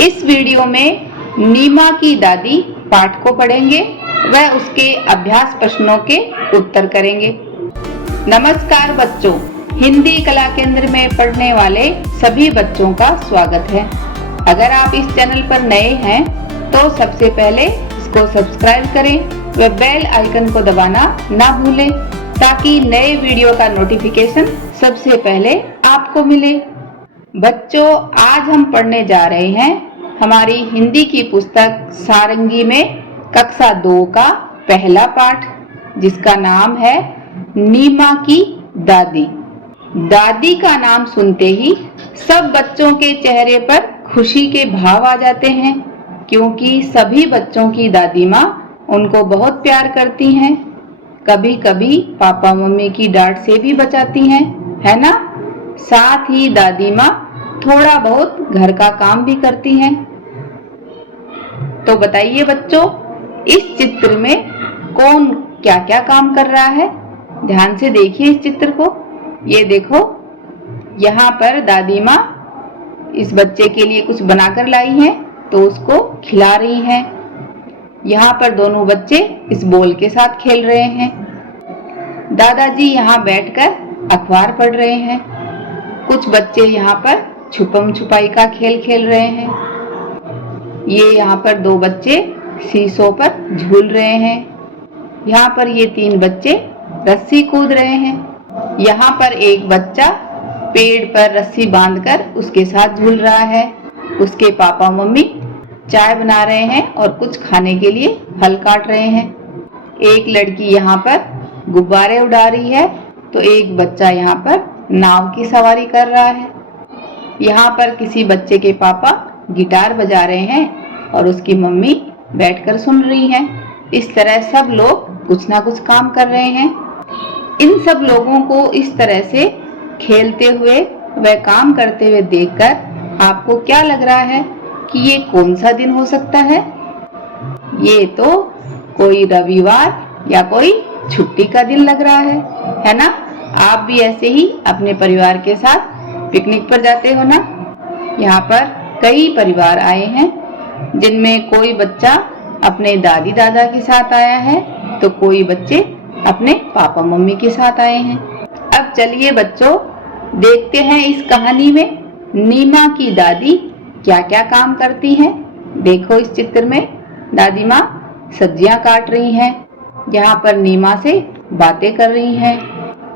इस वीडियो में नीमा की दादी पाठ को पढ़ेंगे व उसके अभ्यास प्रश्नों के उत्तर करेंगे। नमस्कार बच्चों, हिंदी कला केंद्र में पढ़ने वाले सभी बच्चों का स्वागत है। अगर आप इस चैनल पर नए हैं तो सबसे पहले इसको सब्सक्राइब करें व बेल आइकन को दबाना ना भूलें ताकि नए वीडियो का नोटिफिकेशन सबसे पहले आपको मिले। बच्चों, आज हम पढ़ने जा रहे हैं हमारी हिंदी की पुस्तक सारंगी में कक्षा 2 का पहला पाठ, जिसका नाम है नीमा की दादी। दादी का नाम सुनते ही सब बच्चों के चेहरे पर खुशी के भाव आ जाते हैं, क्योंकि सभी बच्चों की दादी माँ उनको बहुत प्यार करती हैं। कभी कभी पापा मम्मी की डांट से भी बचाती हैं, है ना? साथ ही दादी माँ थोड़ा बहुत घर का काम भी करती हैं। तो बताइए बच्चों, इस चित्र में कौन क्या क्या काम कर रहा है? ध्यान से देखिए इस चित्र को। ये देखो, यहाँ पर दादी माँ इस बच्चे के लिए कुछ बनाकर लाई हैं तो उसको खिला रही हैं। यहाँ पर दोनों बच्चे इस बॉल के साथ खेल रहे हैं। दादाजी यहाँ बैठकर अखबार पढ़ रहे हैं। कुछ बच्चे यहाँ पर छुपम छुपाई का खेल खेल रहे हैं। ये यहाँ पर 2 बच्चे शीशों पर झूल रहे हैं। यहाँ पर ये 3 बच्चे रस्सी कूद रहे हैं। यहाँ पर एक बच्चा पेड़ पर रस्सी बांधकर उसके साथ झूल रहा है। उसके पापा मम्मी चाय बना रहे हैं और कुछ खाने के लिए फल काट रहे हैं। एक लड़की यहाँ पर गुब्बारे उड़ा रही है तो एक बच्चा यहाँ पर नाव की सवारी कर रहा है। यहाँ पर किसी बच्चे के पापा गिटार बजा रहे हैं और उसकी मम्मी बैठकर सुन रही हैं। इस तरह सब लोग कुछ ना कुछ काम कर रहे हैं। इन सब लोगों को इस तरह से खेलते हुए व काम करते हुए देखकर आपको क्या लग रहा है कि ये कौन सा दिन हो सकता है? ये तो कोई रविवार या कोई छुट्टी का दिन लग रहा है ना? आप भी ऐसे ही अपने परिवार के साथ पिकनिक पर जाते हो ना? यहाँ पर कई परिवार आए हैं, जिनमें कोई बच्चा अपने दादी दादा के साथ आया है तो कोई बच्चे अपने पापा मम्मी के साथ आए हैं। अब चलिए बच्चों, देखते हैं इस कहानी में नीमा की दादी क्या क्या काम करती हैं। देखो इस चित्र में दादी माँ सब्जियां काट रही हैं। यहाँ पर नीमा से बातें कर रही हैं।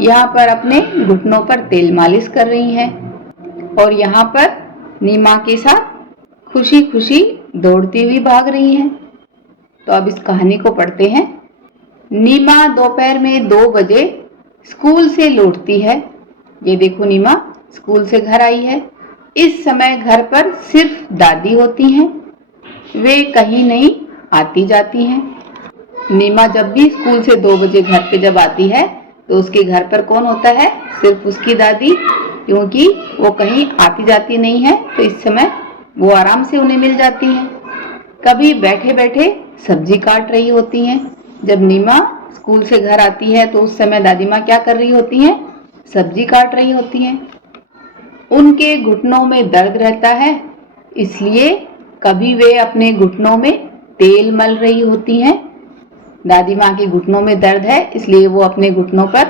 यहाँ पर अपने घुटनों पर तेल मालिश कर रही हैं और यहाँ पर नीमा के साथ खुशी खुशी दौड़ती हुई भाग रही हैं। तो अब इस कहानी को पढ़ते हैं। नीमा दोपहर में 2 बजे स्कूल से लौटती है। ये देखो, नीमा स्कूल से घर आई है। इस समय घर पर सिर्फ दादी होती हैं, वे कहीं नहीं आती जाती हैं। नीमा जब भी स्कूल से 2 बजे घर पे जब आती है तो उसके घर पर कौन होता है? सिर्फ उसकी दादी, क्योंकि वो कहीं आती जाती नहीं है तो इस समय वो आराम से उन्हें मिल जाती हैं। कभी बैठे बैठे सब्जी काट रही होती हैं। जब नीमा स्कूल से घर आती है तो उस समय दादी माँ क्या कर रही होती हैं? सब्जी काट रही होती हैं। उनके घुटनों में दर्द रहता है, इसलिए कभी वे अपने घुटनों में तेल मल रही होती हैं। दादी माँ के घुटनों में दर्द है, इसलिए वो अपने घुटनों पर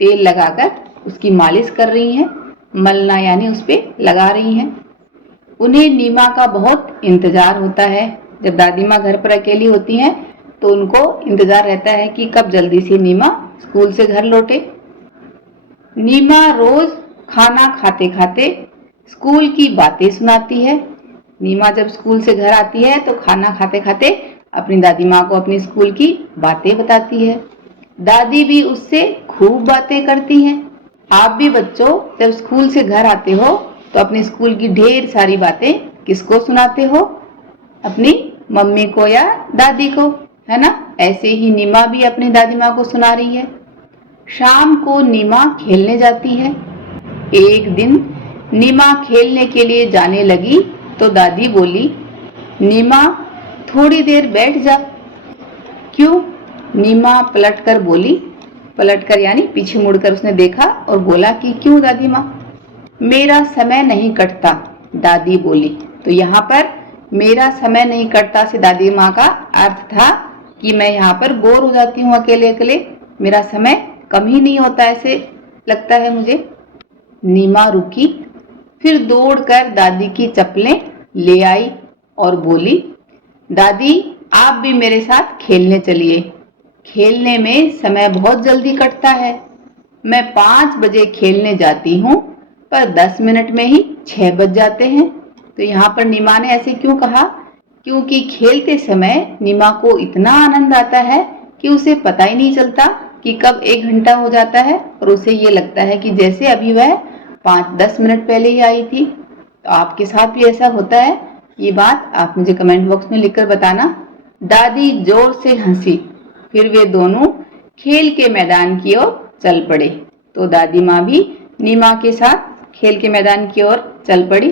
तेल लगाकर उसकी मालिश कर रही हैं। मलना यानी उस पे लगा रही हैं। उन्हें नीमा का बहुत इंतजार होता है। जब दादी माँ घर पर अकेली होती हैं तो उनको इंतजार रहता है कि कब जल्दी से नीमा स्कूल से घर लौटे। नीमा रोज खाना खाते खाते स्कूल की बातें सुनाती है। नीमा जब स्कूल से घर आती है तो खाना खाते खाते अपनी दादी माँ को अपनी स्कूल की बातें बताती है। दादी भी उससे खूब बातें करती हैं। आप भी बच्चों जब स्कूल से घर आते हो तो अपने स्कूल की ढेर सारी बातें किसको सुनाते हो? अपनी मम्मी को या दादी को, है ना? ऐसे ही नीमा भी अपनी दादी माँ को सुना रही है। शाम को नीमा खेलने जाती है। एक दिन नीमा खेलने के लिए जाने लगी तो दादी बोली, नीमा थोड़ी देर बैठ जा। क्यों? नीमा पलटकर बोली। पलटकर यानी पीछे मुड़कर उसने देखा और बोला कि क्यों दादी माँ? मेरा समय नहीं कटता, दादी बोली। तो यहाँ पर मेरा समय नहीं कटता से दादी माँ का अर्थ था कि मैं यहाँ पर बोर हो जाती हूँ अकेले अकेले, मेरा समय कम ही नहीं होता ऐसे लगता है मुझे। नीमा रुकी, फिर दौड़कर दादी की चप्पलें ले आई और बोली, दादी आप भी मेरे साथ खेलने चलिए। खेलने में समय बहुत जल्दी कटता है। मैं 5 बजे खेलने जाती हूँ पर 10 मिनट में ही 6 बज जाते हैं। तो यहाँ पर नीमा ने ऐसे क्यों कहा? क्योंकि खेलते समय नीमा को इतना आनंद आता है कि उसे पता ही नहीं चलता कि कब 1 घंटा हो जाता है और उसे ये लगता है कि जैसे अभी वह 5-10 मिनट पहले ही आई थी। तो आपके साथ भी ऐसा होता है? ये बात आप मुझे कमेंट बॉक्स में लिखकर बताना। दादी जोर से हंसी, फिर वे दोनों खेल के मैदान की ओर चल पड़े। तो दादी माँ भी नीमा के साथ खेल के मैदान की ओर चल पड़ी।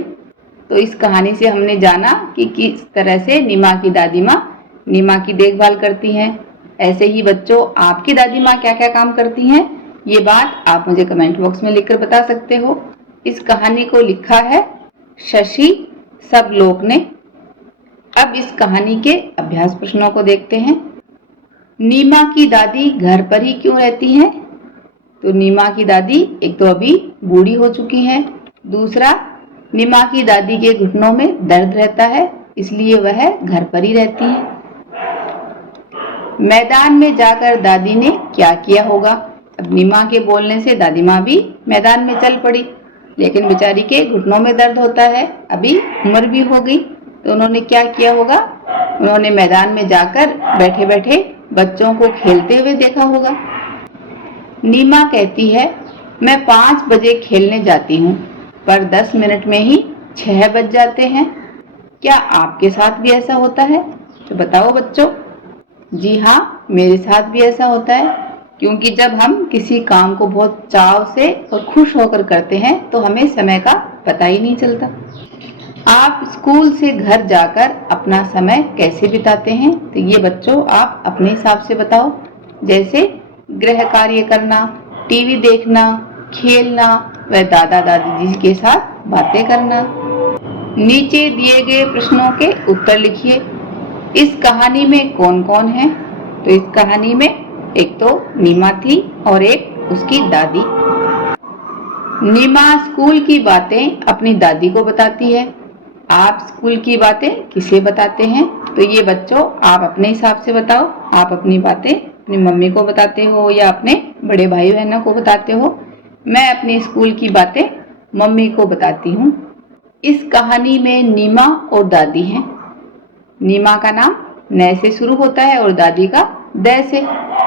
तो इस कहानी से हमने जाना कि किस तरह से नीमा की दादी माँ नीमा की देखभाल करती हैं। ऐसे ही बच्चों, आपकी दादी माँ क्या क्या काम करती हैं, ये बात आप मुझे कमेंट बॉक्स में लिखकर बता सकते हो। इस कहानी को लिखा है शशि सबलोक ने। अब इस कहानी के अभ्यास प्रश्नों को देखते हैं। नीमा की दादी घर पर ही क्यों रहती हैं? तो नीमा की दादी एक तो अभी बूढ़ी हो चुकी हैं, दूसरा नीमा की दादी के घुटनों में दर्द रहता है, इसलिए वह घर पर ही रहती हैं। मैदान में जाकर दादी ने क्या किया होगा? अब नीमा के बोलने से दादी माँ भी मैदान में चल पड़ी, लेकिन बेचारी के घुटनों में दर्द होता है, अभी उम्र भी हो गई, तो उन्होंने क्या किया होगा? उन्होंने मैदान में जाकर बैठे बैठे बच्चों को खेलते हुए देखा होगा। नीमा कहती है, मैं 5 बजे खेलने जाती हूँ पर 10 मिनट में ही 6 बज जाते हैं। क्या आपके साथ भी ऐसा होता है? तो बताओ बच्चों। जी हाँ, मेरे साथ भी ऐसा होता है, क्योंकि जब हम किसी काम को बहुत चाव से और खुश होकर करते हैं तो हमें समय का पता ही नहीं चलता। आप स्कूल से घर जाकर अपना समय कैसे बिताते हैं? तो ये बच्चों आप अपने हिसाब से बताओ। जैसे गृह कार्य करना, टीवी देखना, खेलना व दादा दादी जी के साथ बातें करना। नीचे दिए गए प्रश्नों के उत्तर लिखिए। इस कहानी में कौन कौन है? तो इस कहानी में एक तो नीमा थी और एक उसकी दादी। नीमा स्कूल की बातें अपनी दादी को बताती है। आप स्कूल की बातें किसे बताते हैं? तो ये बच्चों आप अपने हिसाब से बताओ। आप अपनी बातें अपनी मम्मी को बताते हो या अपने बड़े भाई बहनों को बताते हो। मैं अपनी स्कूल की बातें मम्मी को बताती हूँ। इस कहानी में नीमा और दादी हैं। नीमा का नाम न से शुरू होता है और दादी का द से।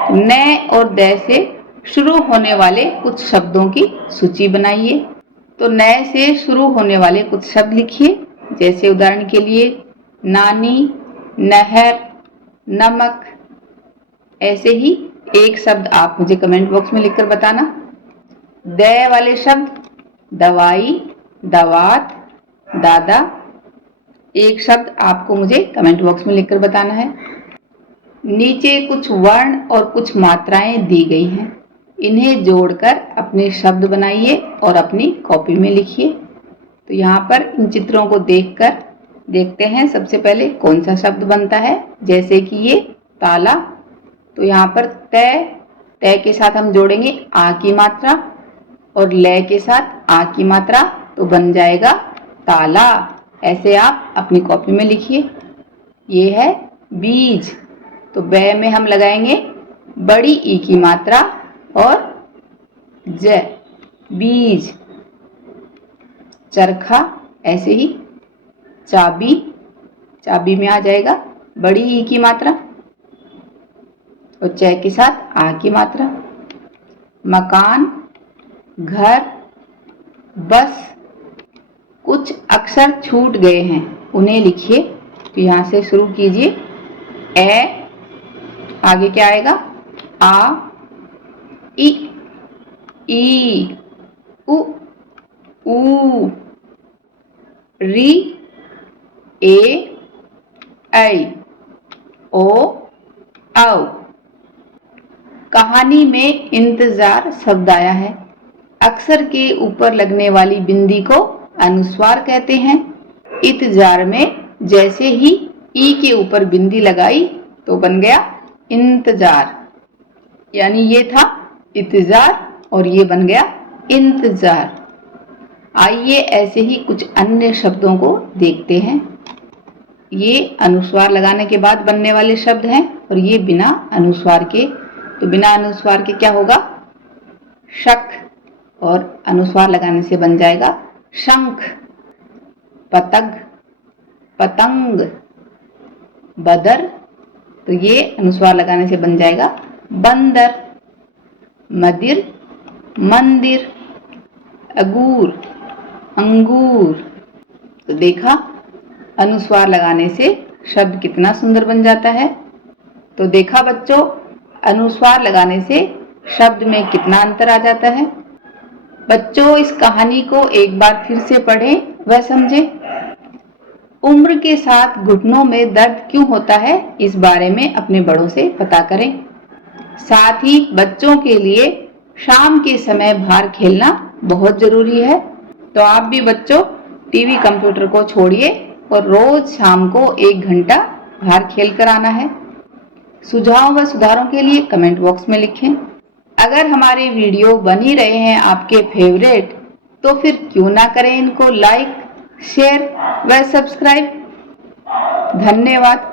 न और द से शुरू होने वाले कुछ शब्दों की सूची बनाइए। तो न से शुरू होने वाले कुछ शब्द लिखिए। जैसे उदाहरण के लिए नानी, नहर, नमक। ऐसे ही एक शब्द आप मुझे कमेंट बॉक्स में लिखकर बताना। द वाले शब्द दवाई, दवात, दादा। एक शब्द आपको मुझे कमेंट बॉक्स में लिखकर बताना है। नीचे कुछ वर्ण और कुछ मात्राएं दी गई हैं, इन्हें जोड़कर अपने शब्द बनाइए और अपनी कॉपी में लिखिए। तो यहाँ पर इन चित्रों को देखकर देखते हैं सबसे पहले कौन सा शब्द बनता है। जैसे कि ये ताला, तो यहाँ पर तय के साथ हम जोड़ेंगे आ की मात्रा और ल के साथ आ की मात्रा, तो बन जाएगा ताला। ऐसे आप अपनी कॉपी में लिखिए। ये है बीज, तो ब में हम लगाएंगे बड़ी ई की मात्रा और ज, बीज। चरखा, ऐसे ही चाबी, चाबी में आ जाएगा बड़ी ई की मात्रा और च के साथ आ की मात्रा। मकान, घर, बस। कुछ अक्षर छूट गए हैं, उन्हें लिखिए। तो यहाँ से शुरू कीजिए। ए, आगे क्या आएगा? आ, इ, ई, उ, ऊ, री, ए, ऐ, ओ, औ। कहानी में इंतजार शब्द आया है। अक्षर के ऊपर लगने वाली बिंदी को अनुस्वार कहते हैं। इंतजार में जैसे ही ई के ऊपर बिंदी लगाई तो बन गया इंतजार, यानी ये था इंतजार और ये बन गया इंतजार। आइए ऐसे ही कुछ अन्य शब्दों को देखते हैं। ये अनुस्वार लगाने के बाद बनने वाले शब्द हैं और ये बिना अनुस्वार के। तो बिना अनुस्वार के क्या होगा? शक, और अनुस्वार लगाने से बन जाएगा शंख। पतंग, पतंग। बदर, तो ये अनुस्वार लगाने से बन जाएगा बंदर। मदिर, मंदिर। अगूर, अंगूर। तो देखा अनुस्वार लगाने से शब्द कितना सुंदर बन जाता है। तो देखा बच्चों, अनुस्वार लगाने से शब्द में कितना अंतर आ जाता है। बच्चों इस कहानी को एक बार फिर से पढ़ें व समझें। उम्र के साथ घुटनों में दर्द क्यों होता है, इस बारे में अपने बड़ों से पता करें। साथ ही बच्चों के लिए शाम के समय बाहर खेलना बहुत जरूरी है। तो आप भी बच्चों टीवी कंप्यूटर को छोड़िए और रोज शाम को 1 घंटा बाहर खेल कर आना है। सुझाव व सुधारों के लिए कमेंट बॉक्स में लिखें। अगर हमारे वीडियो बन ही रहे हैं आपके फेवरेट, तो फिर क्यों ना करें इनको लाइक, शेयर व सब्सक्राइब। धन्यवाद।